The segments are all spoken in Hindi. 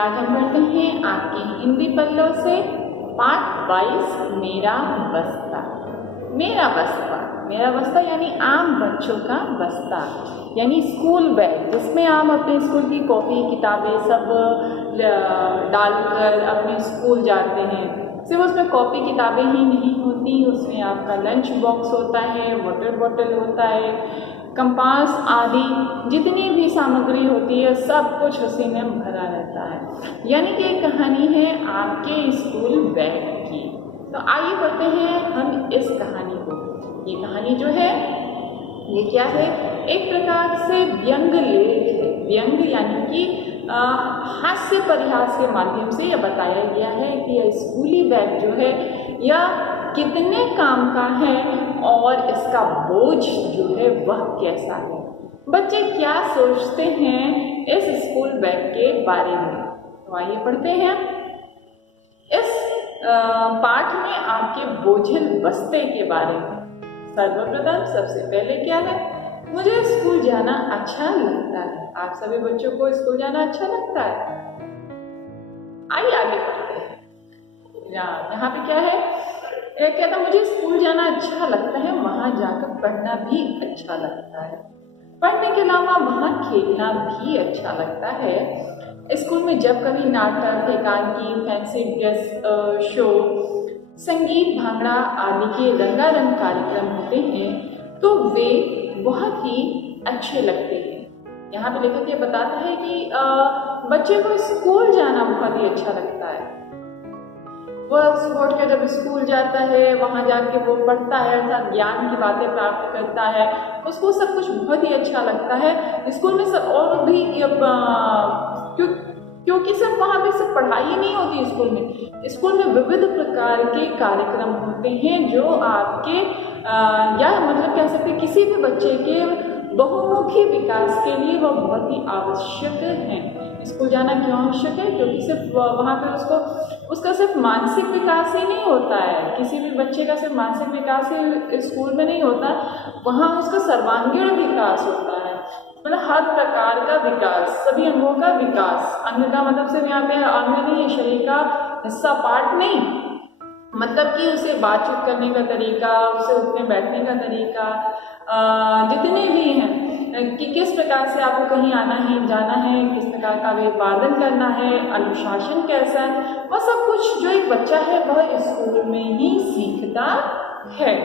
आज हम पढ़ते हैं आपके हिंदी पल्लों से पाठ 22 मेरा बस्ता। मेरा बस्ता यानी आम बच्चों का बस्ता, यानी स्कूल बैग जिसमें आप अपने स्कूल की कॉपी किताबें सब डालकर अपने स्कूल जाते हैं। सिर्फ उसमें कॉपी किताबें ही नहीं होती, उसमें आपका लंच बॉक्स होता है, वाटर बॉटल होता है, कंपास आदि जितनी भी सामग्री होती है सब कुछ उसी में भरा रहता है। यानी कि एक कहानी है आपके स्कूल बैग की। तो आइए पढ़ते हैं हम इस कहानी को। ये कहानी जो है ये क्या है, एक प्रकार से व्यंग लेख है। व्यंग यानी कि हास्य परिहास के माध्यम से यह बताया गया है कि यह स्कूली बैग जो है यह कितने काम का है और इसका बोझ जो है वह कैसा है। बच्चे क्या सोचते हैं इस स्कूल बैग के बारे में, तो आइए पढ़ते हैं। इस पाठ में आपके बोझिल बस्ते के बारे में सर्वप्रथम सबसे पहले क्या है, मुझे स्कूल जाना अच्छा लगता है। आप सभी बच्चों को स्कूल जाना अच्छा लगता है? आइए आगे पढ़ते हैं। यहाँ पे क्या है, एक कहता मुझे स्कूल जाना अच्छा लगता है, वहाँ जाकर पढ़ना भी अच्छा लगता है। पढ़ने के अलावा वहाँ खेलना भी अच्छा लगता है। स्कूल में जब कभी नाटक, एकांकी, फैंसी ड्रेस शो, संगीत, भांगड़ा आदि के रंगारंग कार्यक्रम होते हैं तो वे बहुत ही अच्छे लगते हैं। यहाँ पे लेखक ये बताता है कि बच्चे को स्कूल जाना बहुत ही अच्छा लगता है। वह सुबह उठ के जब स्कूल जाता है, वहाँ जाके वो पढ़ता है, अर्थात ज्ञान की बातें प्राप्त करता है, उसको सब कुछ बहुत ही अच्छा लगता है। स्कूल में सब और भी क्योंकि सिर्फ वहाँ पे सिर्फ पढ़ाई ही नहीं होती स्कूल में विविध प्रकार के कार्यक्रम होते हैं जो आपके या मतलब कह सकते हैं किसी भी बच्चे के बहुमुखी विकास के लिए वह बहुत ही आवश्यक है। स्कूल जाना क्यों आवश्यक है? क्योंकि सिर्फ वहाँ पे उसका सिर्फ मानसिक विकास ही नहीं होता है। किसी भी बच्चे का सिर्फ मानसिक विकास ही स्कूल में नहीं होता, वहाँ उसका सर्वांगीण विकास होता है। मतलब हर प्रकार का विकास, सभी अंगों का विकास। अंग का मतलब सिर्फ यहाँ पे अंग नहीं है, शरीर का हिस्सा, पार्ट नहीं, मतलब कि उसे बातचीत करने का तरीका, उसे उठने बैठने का तरीका, जितने भी हैं कि किस प्रकार से आपको कहीं आना है, जाना है, किस प्रकार का अभिवादन करना है, अनुशासन कैसा है, वह सब कुछ जो एक बच्चा है वह स्कूल में ही सीखता है।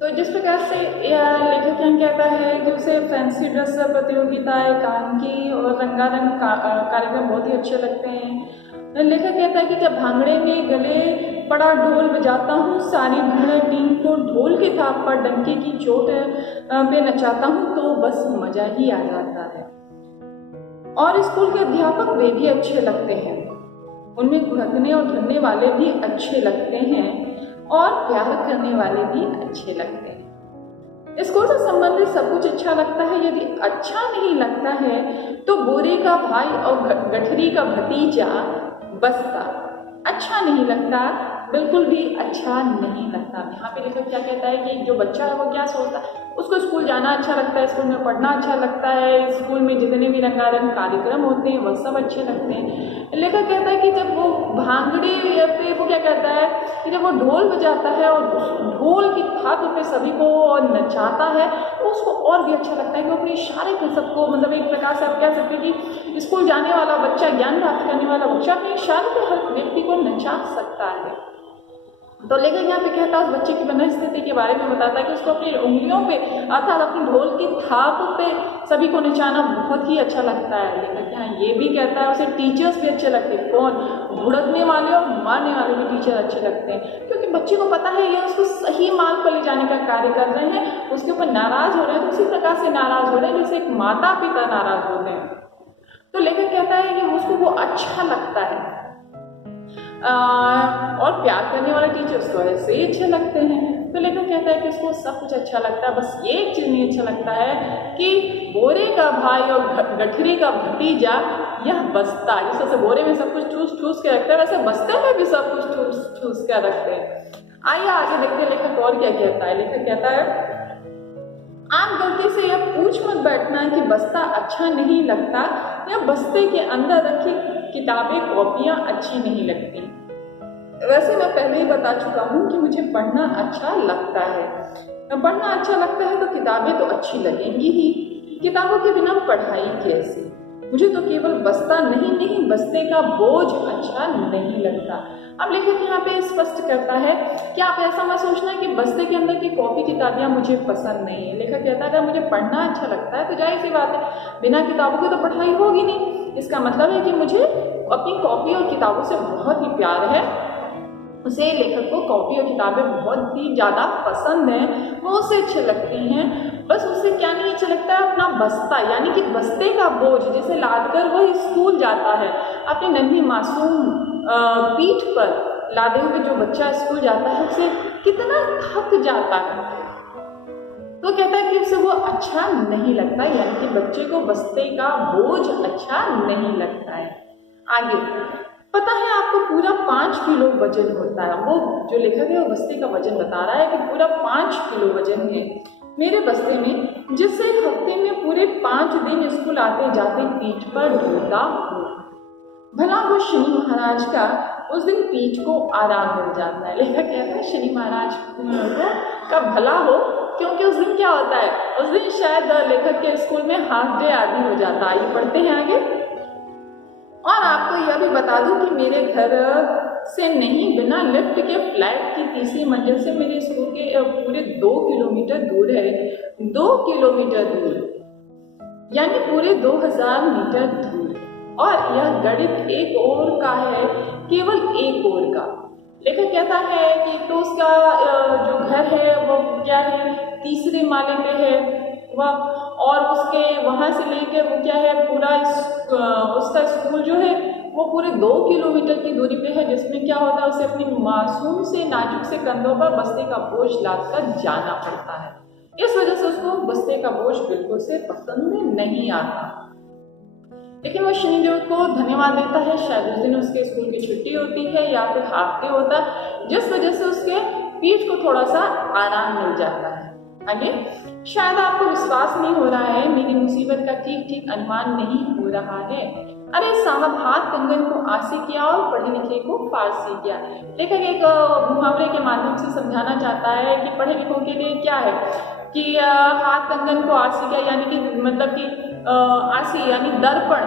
तो जिस प्रकार से लेखक यहाँ कहता है कि उसे फैंसी ड्रेस प्रतियोगिता, एकांकी और रंगारंग कार्यक्रम बहुत ही अच्छे लगते हैं। लेखक कहता है कि जब भांगड़े में गले पड़ा ढोल बजाता हूँ, सारी भांगड़ा टीम को ढोल के थाप पर डंके की चोट पे नचाता हूँ तो बस मजा ही आ जाता है। और स्कूल के अध्यापक वे भी अच्छे लगते हैं, उनमें घुड़कने और धरने वाले भी अच्छे लगते हैं और प्यार करने वाले भी अच्छे लगते हैं। स्कूल से संबंधित सब कुछ अच्छा लगता है। यदि अच्छा नहीं लगता है तो बोरे का भाई और गठरी का भतीजा बस्ता अच्छा नहीं लगता, बिल्कुल भी अच्छा नहीं लगता। यहाँ पे लेखक क्या कहता है कि जो बच्चा है वो क्या सोचता है, उसको स्कूल जाना अच्छा लगता है, स्कूल में पढ़ना अच्छा लगता है, स्कूल में जितने भी रंगारंग कार्यक्रम होते हैं वह सब अच्छे लगते हैं। लेखक कहता है कि जब वो भांगड़े या पे वो क्या करता है कि जब वो ढोल बजाता है और उस ढोल की थाप पे सभी को नचाता है तो उसको और भी अच्छा लगता है कि वो अपने इशारे पे सबको, मतलब एक प्रकार से आप कह सकते हैं कि स्कूल जाने वाला बच्चा, ज्ञान प्राप्त करने वाला बच्चा अपने इशारे पे हर व्यक्ति को नचा सकता है। तो लेखक यहाँ पे कहता है उस बच्चे की मनस्थिति के बारे में बताता है कि उसको अपनी उंगलियों पे अर्थात अपनी ढोल की थाप पे सभी को नचाना बहुत ही अच्छा लगता है। लेखक यहाँ ये भी कहता है उसे टीचर्स भी अच्छे लगते हैं। कौन? भुड़कने वाले और मारने वाले भी टीचर अच्छे लगते हैं, क्योंकि बच्चे को पता है ये उसको सही मार्ग पर ले जाने का कार्य कर रहे हैं, उसके ऊपर नाराज हो रहे हैं तो उसी प्रकार से नाराज हो रहे हैं जैसे एक माता पिता नाराज होते हैं। तो लेखक कहता है कि उसको वो अच्छा लगता है, और प्यार करने वाले टीचर उसको ऐसे ही अच्छे लगते हैं। तो लेखक कहता है कि उसको सब कुछ अच्छा लगता है, बस ये एक चीज़ नहीं अच्छा लगता है कि बोरे का भाई और गठरी का भतीजा यह बस्ता, जिस तरह से बोरे में सब कुछ ठूस ठूस के रखता है वैसे बस्ते में भी सब कुछ ठूस ठूस के रखते हैं। आइए आगे देखते हैं लेखक और क्या कहता है। लेखक कहता है, आप गलती से यह पूछ मत बैठना कि बस्ता अच्छा नहीं लगता या बस्ते के अंदर रखी किताबें कॉपियाँ अच्छी नहीं लगती। वैसे मैं पहले ही बता चुका हूँ कि मुझे पढ़ना अच्छा लगता है। पढ़ना अच्छा लगता है तो किताबें तो अच्छी लगेंगी ही, किताबों के बिना पढ़ाई कैसे। मुझे तो केवल बस्ता नहीं बस्ते का बोझ अच्छा नहीं लगता। अब लेखक यहाँ पे स्पष्ट करता है कि आप ऐसा मत सोचना कि बस्ते के अंदर की कॉपी किताबियाँ मुझे पसंद नहीं है। लेखक कहता है अगर मुझे पढ़ना अच्छा लगता है तो जाहिर सी बात है बिना किताबों की तो पढ़ाई होगी नहीं। इसका मतलब है कि मुझे अपनी कॉपी और किताबों से बहुत ही प्यार है, उसे लेखक को कॉपी और किताबें बहुत ही ज़्यादा पसंद हैं, वो उसे अच्छे लगती हैं। बस उसे क्या नहीं अच्छा लगता है, अपना बस्ता यानी कि बस्ते का बोझ जिसे लाद कर वह स्कूल जाता है, अपनी नन्ही मासूम पीठ पर लादे हुए जो बच्चा स्कूल जाता है उसे कितना थक जाता है। तो कहता है कि उसे वो अच्छा नहीं लगता, यानी कि बच्चे को बस्ते का बोझ अच्छा नहीं लगता है। आगे पता है आपको पूरा 5 किलो वजन होता है। वो जो लेखक है वो बस्ते का वजन बता रहा है कि पूरा 5 किलो वजन है मेरे बस्ते में, जिससे हफ्ते में पूरे 5 दिन स्कूल आते जाते पीठ पर ढोता हूँ। भला वो शनि महाराज का उस दिन पीठ को आराम मिल जाता है। लेखक कहता है शनि महाराज का भला हो, क्योंकि उस दिन क्या होता है, उस दिन शायद लेखक के स्कूल में हाफ डे आदि हो जाता है। आइए पढ़ते हैं आगे। और आपको यह भी बता दूं कि मेरे घर से नहीं, बिना लिफ्ट के फ्लैट की तीसरी मंजिल से मेरे स्कूल के पूरे 2 किलोमीटर दूर है। 2 किलोमीटर दूर यानी पूरे 2000 मीटर दूर, और यह गणित एक ओर का है, केवल एक ओर का। लेखक कहता है कि तो उसका जो घर है वो क्या है, तीसरे माले पे है वह, और उसके वहाँ से लेकर वो क्या है पूरा उसका स्कूल जो है वो पूरे 2 किलोमीटर की दूरी पे है, जिसमें क्या होता है उसे अपनी मासूम से नाजुक से कंधों पर बस्ते का बोझ लादकर जाना पड़ता है। इस वजह से उसको बस्ते का बोझ बिल्कुल से पसंद नहीं आता। लेकिन वो शनिदेव को धन्यवाद देता है, शायद उस दिन उसके स्कूल की छुट्टी होती है या फिर हाफ डे होता है, जिस वजह से उसके पीठ को थोड़ा सा आराम मिल जाता है। आगे, शायद आपको विश्वास नहीं हो रहा है, मेरी मुसीबत का ठीक ठीक अनुमान नहीं हो रहा है। अरे साहब, हाथ कंगन को आसी किया और पढ़े लिखे को फारसी किया। लेखक एक मुहावरे के माध्यम से समझाना चाहता है कि पढ़े लिखों के लिए क्या है कि हाथ कंगन को आसी किया, यानी कि मतलब कि आसी यानी दर्पण,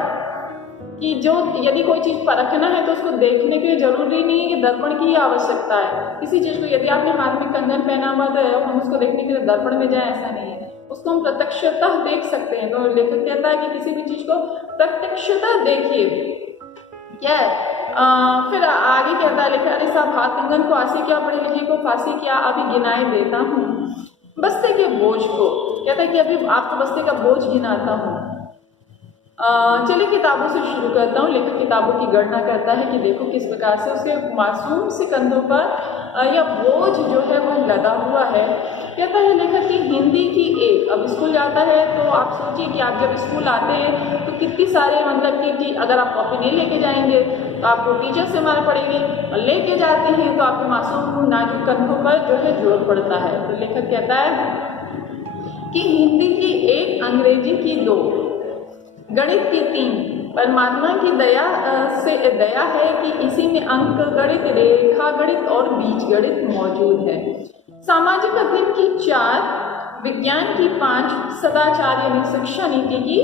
कि जो यदि कोई चीज़ परखना है तो उसको देखने के लिए जरूरी नहीं है कि दर्पण की आवश्यकता है। किसी चीज़ को यदि आपने हाथ में कंगन पहना हुआ है हम उसको देखने के लिए दर्पण में जाए, ऐसा नहीं है, उसको हम प्रत्यक्षतः देख सकते हैं। तो लेखक कहता है कि किसी भी चीज़ को प्रत्यक्षतः देखिए। क्या है फिर आगे कहता है लेखक, अरे साहब, हाथ कंगन को आसी किया, पढ़े लिखे को फांसी किया, अभी गिनाए देता हूँ बस्ते के बोझ को। कहता है कि अभी आपको बस्ते का बोझ गिनाता हूँ। चलिए किताबों से शुरू करता हूँ। लेखक किताबों की गणना करता है कि देखो किस प्रकार से उसके मासूम से कंधों पर यह बोझ जो है वह लदा हुआ है। कहता है लेखक कि हिंदी की एक, अब स्कूल जाता है तो आप सोचिए कि आप जब स्कूल आते हैं तो कितनी सारे मतलब कि अगर आप कॉपी नहीं लेके जाएंगे तो आपको टीचर से मार पड़ेगी, और लेके जाते हैं तो आपके मासूम नाजुक कंधों पर जो है जोर पड़ता है। तो लेखक कहता है कि हिंदी की एक, अंग्रेजी की 2, गणित की 3, परमात्मा की दया से दया है कि इसी में अंक गणित, रेखा गणित और बीज गणित मौजूद है। सामाजिक अध्ययन की 4, विज्ञान की 5, सदाचार यानी शिक्षा नीति की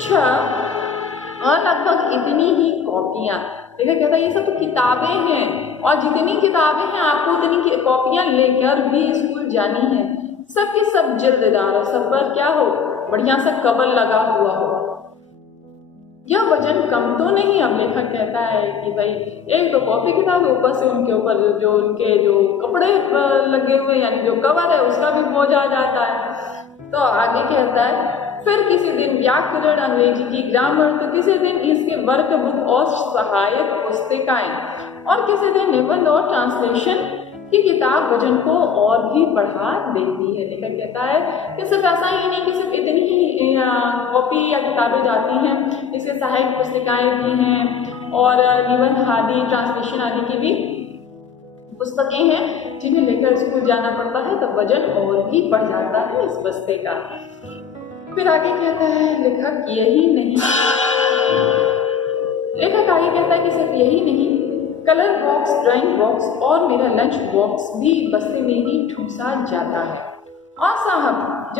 6 और लगभग इतनी ही कॉपियाँ। देखा कहता है ये सब तो किताबें हैं, और जितनी किताबें हैं आपको उतनी कॉपियाँ लेकर भी स्कूल जानी है। सब के सब जिल्ददार हो, सब पर क्या हो, बढ़िया सा कवर लगा हुआ हो। यह वजन कम तो नहीं। अब लेखक कहता है कि भाई एक तो कॉपी किताब है, ऊपर से उनके ऊपर जो उनके जो कपड़े लगे हुए यानी जो कवर है उसका भी बोझ आ जाता है। तो आगे कहता है फिर किसी दिन व्याकरण, अंग्रेजी की ग्रामर, तो किसी दिन इसके वर्क बुक और सहायक पुस्तिकाएं, और किसी दिन निबंध और ट्रांसलेशन की किताब वजन को और भी बढ़ा देती है। लेखक कहता है कि सिर्फ ऐसा ही नहीं कि सिर्फ इतनी ही कॉपी या किताबें जाती हैं, इसके सहायक पुस्तिकाएं भी हैं और निबंध आदि, ट्रांसलेशन आदि की भी पुस्तकें हैं जिन्हें लेकर स्कूल जाना पड़ता है, तो वजन और भी बढ़ जाता है इस बस्ते का। फिर आगे कहता है लेखक यही नहीं, लेखक आगे कहता है कि सिर्फ यही नहीं, कलर बॉक्स, ड्राइंग बॉक्स और मेरा लंच बॉक्स भी बस्ते में ही ठूसा जाता है। और साहब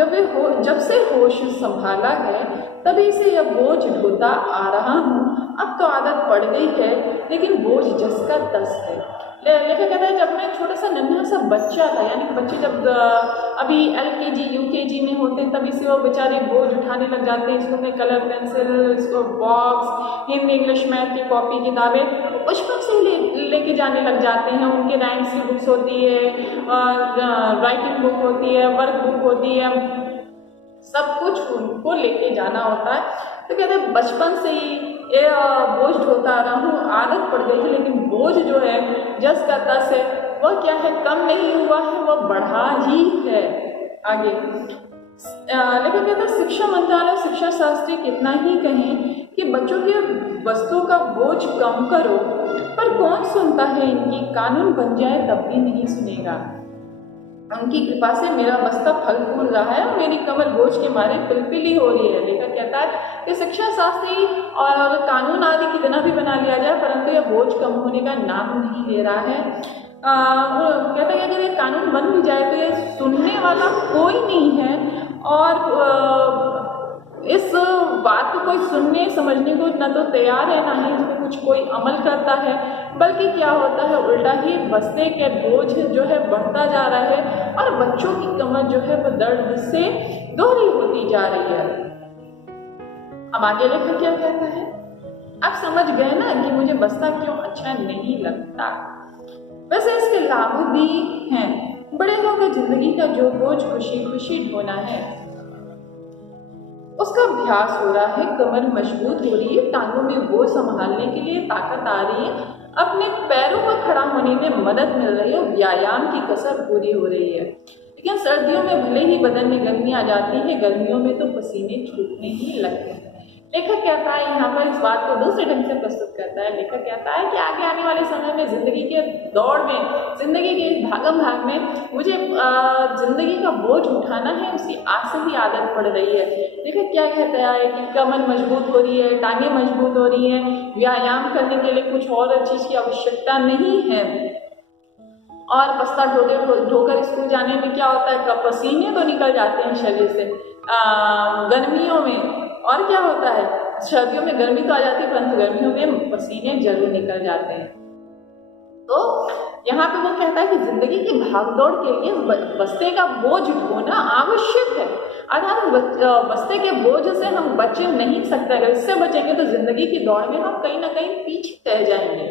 जब से होश संभाला है तभी से यह बोझ ढोता आ रहा हूँ। अब तो आदत पड़ गई है लेकिन बोझ जस का तस है। लेखक कहता है जब मैं छोटा सा नन्हा सा बच्चा था, यानी बच्चे जब अभी LKG UKG में होते हैं तभी से वो बेचारे बोझ उठाने लग जाते हैं। इसको मैं कलर पेंसिल, इसको बॉक्स, हिंदी इंग्लिश मैथ की कॉपी किताबें बचपन से लेके जाने लग जाते हैं। उनके राइम्स की बुक्स होती है, राइटिंग बुक होती है, वर्क बुक होती है, सब कुछ उनको लेके जाना होता है। तो कहते हैं बचपन से ही ये बोझ ढोता आ रहा हूँ, आदत पड़ गई है, लेकिन बोझ जो है जस का तस है वह क्या है, कम नहीं हुआ है, वह बढ़ा ही है। आगे लेकिन कहते हैं शिक्षा मंत्रालय, शिक्षा शास्त्री कितना ही कहें कि बच्चों के वस्तुओं का बोझ कम करो, पर कौन सुनता है इनकी, कानून बन जाए तब भी नहीं सुनेगा। उनकी कृपा से मेरा बस्ता फल फूल रहा है और मेरी कमर बोझ के मारे पिलपिली हो रही है। लेखक कहता है कि शिक्षा शास्त्री और कानून आदि कितना भी बना लिया जाए परंतु यह बोझ कम होने का नाम नहीं ले रहा है। वो कहता है कि अगर ये कानून बन भी जाए तो ये सुनने वाला कोई नहीं है और इस बात को कोई सुनने समझने को न तो तैयार है, ना ही इस पर कुछ कोई अमल करता है, बल्कि क्या होता है उल्टा ही बस्ते के बोझ जो है बढ़ता जा रहा है और बच्चों की कमर जो है वो दर्द से दोहरी होती जा रही है। अब आगे लेखक क्या कहता है, आप समझ गए ना कि मुझे बस्ता क्यों अच्छा नहीं लगता। वैसे इसके लाभ भी हैं। बड़े होकर जिंदगी का जो बोझ खुशी खुशी ढोना है उसका अभ्यास हो रहा है, कमर मजबूत हो रही है, टांगों में बोझ संभालने के लिए ताकत आ रही है, अपने पैरों पर खड़ा होने में मदद मिल रही है, व्यायाम की कसर पूरी हो रही है। लेकिन सर्दियों में भले ही बदन में गर्मी आ जाती है, गर्मियों में तो पसीने छूटने ही लगते हैं। लेखक कहता है यहाँ पर इस बात को दूसरे ढंग से प्रस्तुत करता है। लेखक कहता है कि आगे आने वाले समय में जिंदगी के दौड़ में, जिंदगी के भागम भाग में मुझे जिंदगी का बोझ उठाना है, उसकी आज से ही आदत पड़ रही है। लेखक क्या कहता है कि कमर मजबूत हो रही है, टांगें मजबूत हो रही हैं, व्यायाम करने के लिए कुछ और चीज की आवश्यकता नहीं है और बस्ता ढोकर स्कूल जाने में क्या होता है, कब पसीने तो निकल जाते हैं शरीर से गर्मियों में, और क्या होता है सर्दियों में गर्मी तो आ जाती है परंतु गर्मियों में पसीने जरूर निकल जाते हैं। तो यहाँ पे वो कहता है कि जिंदगी की भागदौड़ के लिए बस्ते का बोझ ढोना आवश्यक है। अर्थात बस्ते के बोझ से हम बच नहीं सकते, अगर इससे बचेंगे तो जिंदगी की दौड़ में हम कहीं ना कहीं पीछे रह जाएंगे।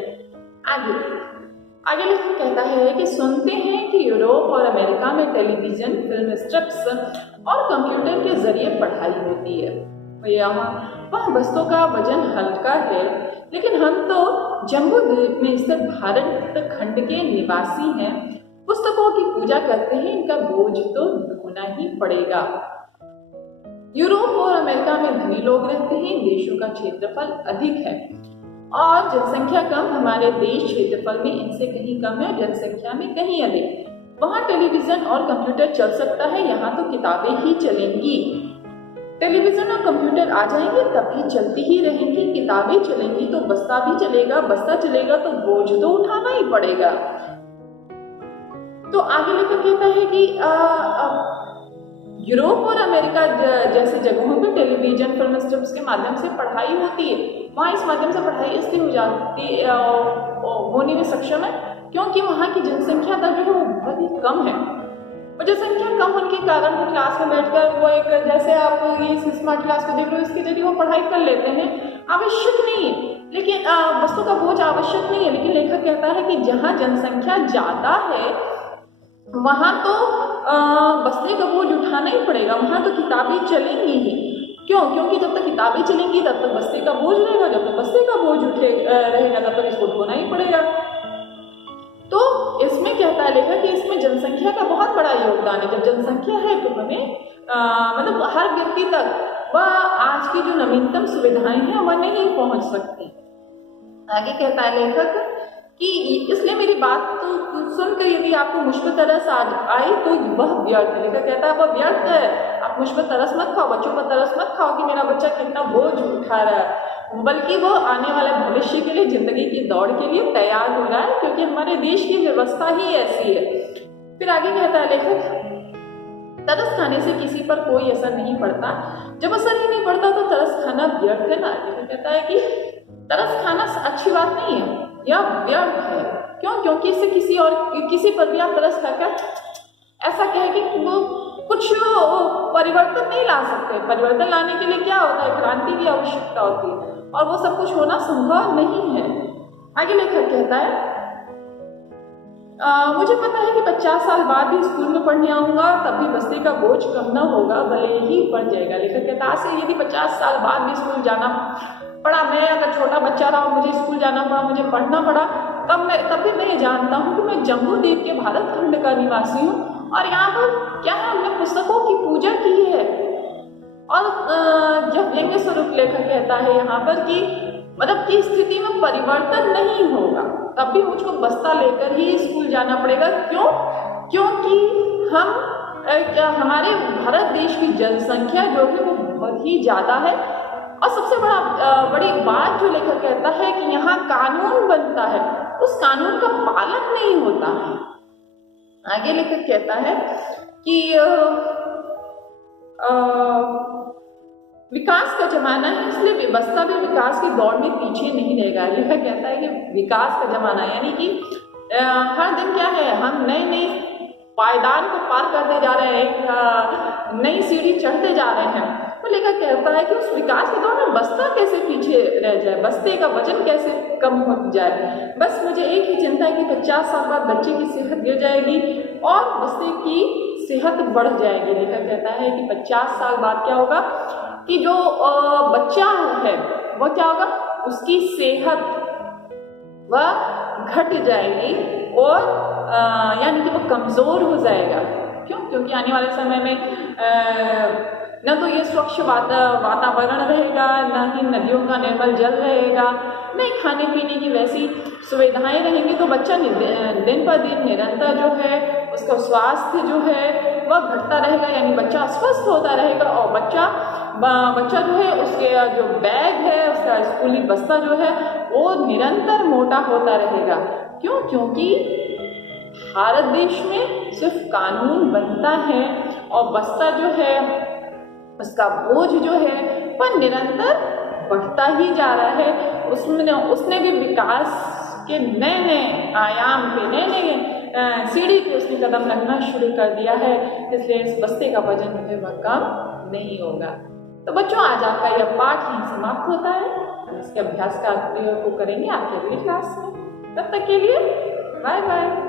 आगे लेखक कहता है कि सुनते हैं कि यूरोप और अमेरिका में टेलीविजन, फिल्म स्ट्रिप्स और कंप्यूटर के जरिए पढ़ाई होती है। वहाँ बस्तों का वजन हल्का है, लेकिन हम तो जम्बू द्वीप में स्थित भारत खंड के निवासी हैं, पुस्तकों की पूजा करते हैं, इनका बोझ तो ढोना ही पड़ेगा। यूरोप और अमेरिका में धनी लोग रहते हैं, देशों का क्षेत्रफल अधिक है और जनसंख्या कम, हमारे देश क्षेत्रफल में इनसे कहीं कम है, जनसंख्या में कहीं अधिक। वहाँ टेलीविजन और कंप्यूटर चल सकता है, यहाँ तो किताबें ही चलेंगी। टेलीविजन और कंप्यूटर आ जाएंगे तभी चलती ही रहेंगी, किताबें चलेंगी तो बस्ता भी चलेगा, बस्ता चलेगा तो बोझ तो उठाना ही पड़ेगा। तो आगे लेकर कहता है कि यूरोप और अमेरिका जैसे जगहों पर टेलीविजन, फिल्म स्ट्रिप्स के माध्यम से पढ़ाई होती है। वहाँ इस माध्यम से पढ़ाई इसलिए हो जाती होने में सक्षम है क्योंकि वहाँ की जनसंख्या दर जो है वो बहुत ही कम है। और जनसंख्या कम होने के कारण वो क्लास में बैठकर वो एक, जैसे आप ये स्मार्ट क्लास को देख रहे हो, इसके जरिए वो पढ़ाई कर लेते हैं आवश्यक नहीं है, लेकिन बस्तों का बोझ आवश्यक नहीं है, लेकिन लेखक कहता है कि जहाँ जनसंख्या ज़्यादा है वहाँ तो बस्ते का बोझ उठाना ही पड़ेगा, वहाँ तो किताबें चलेंगी ही। क्यों? क्योंकि जब तक किताबें चलेंगी तब तक बस्ते का बोझ रहेगा, जब तक बस्ते का बोझ रहेगा तब तक इसको ढोना ही पड़ेगा। तो इसमें कहता है लेखक कि इसमें जनसंख्या का बहुत बड़ा योगदान है। जब जनसंख्या है तो हमें मतलब हर व्यक्ति तक वह आज की जो नवीनतम सुविधाएं हैं वह नहीं पहुंच सकती। आगे कहता है लेखक कि इसलिए मेरी बात तो सुनकर यदि आपको मुझ पर तरस आई तो वह व्यर्थ है। लेखक कहता है वह व्यर्थ है, आप मुझ पर तरस मत खाओ, बच्चों पर तरस मत खाओ कि मेरा बच्चा कितना बोझ उठा रहा है, बल्कि वो आने वाले भविष्य के लिए, जिंदगी की दौड़ के लिए तैयार हो रहा है, क्योंकि हमारे देश की व्यवस्था ही ऐसी है। फिर आगे कहता है लेखक तरस खाने से किसी पर कोई असर नहीं पड़ता, जब असर ही नहीं पड़ता तो तरस खाना व्यर्थ है ना। लेखक कहता है कि तरस खाना अच्छी बात नहीं है, यह व्यर्थ है। क्यों? क्योंकि इससे किसी पर भी आप तरस खाकर ऐसा कहे कि वो कुछ परिवर्तन नहीं ला सकते। परिवर्तन लाने के लिए क्या होता है? क्रांति की आवश्यकता होती है, और वो सब कुछ होना संभव नहीं है। आगे लेखक कहता है मुझे पता है कि 50 साल बाद भी स्कूल में पढ़ने आऊँगा तब भी बस्ते का बोझ कम न होगा, भले ही बढ़ जाएगा। लेखक कहता है से यदि 50 साल बाद भी स्कूल जाना पड़ा, मैं अगर छोटा बच्चा रहा, मुझे स्कूल जाना पड़ा, मुझे पढ़ना पड़ा, तब भी मैं जानता हूँ कि मैं जम्मू द्वीप के भारत खंड का निवासी हूँ, और यहाँ पर क्या है, हमने पुस्तकों की पूजा की है। और जब व्यंग्य स्वरूप लेखक कहता है यहाँ पर कि मतलब की स्थिति में परिवर्तन नहीं होगा, तब भी मुझको बस्ता लेकर ही स्कूल जाना पड़ेगा। क्यों? क्योंकि हमारे भारत देश की जनसंख्या जो है वो बहुत ही ज़्यादा है, और सबसे बड़ी बात जो लेखक कहता है कि यहाँ कानून बनता है, उस कानून का पालन नहीं होता है। आगे लेखक कहता है कि विकास का जमाना है, इसलिए बस्ता भी विकास की दौड़ में पीछे नहीं रहेगा। लेखक कहता है कि विकास का जमाना यानी कि हर दिन क्या है, हम नए पायदान को पार करते जा रहे हैं, नई सीढ़ी चढ़ते जा रहे हैं। तो लेखक कहता है कि उस विकास के दौर में बस्ता कैसे पीछे रह जाए, बस्ते का वजन कैसे कम हो जाए। बस मुझे एक ही चिंता है कि 50 साल बाद बच्चे की सेहत गिर जाएगी और बस्ते की सेहत बढ़ जाएगी। लेखक कहता है कि 50 साल बाद क्या होगा कि जो बच्चा है वह क्या होगा, उसकी सेहत वह घट जाएगी और यानी कि वो कमज़ोर हो जाएगा। क्यों? क्योंकि आने वाले समय में न तो ये स्वच्छ वातावरण रहेगा, न ही नदियों का निर्मल जल रहेगा, न ही खाने पीने की वैसी सुविधाएं रहेंगी। तो बच्चा दिन पर दिन निरंतर जो है उसका स्वास्थ्य जो है वह घटता रहेगा, यानी बच्चा अस्वस्थ होता रहेगा, और बच्चा जो है उसके जो बैग है, उसका स्कूली बस्ता जो है वो निरंतर मोटा होता रहेगा। क्यों? क्योंकि भारत देश में सिर्फ कानून बनता है और बस्ता जो है उसका बोझ जो है वह निरंतर बढ़ता ही जा रहा है। उसने भी विकास के नए आयाम पे, नए सीढ़ी पे उसने कदम रखना शुरू कर दिया है, इसलिए इस बस्ते का वजन जो है वह कम नहीं होगा। तो बच्चों, आज आपका यह पाठ यहीं समाप्त होता है। हम इसके अभ्यास का को करेंगे आपके अगली क्लास में। तब तक के लिए बाय बाय।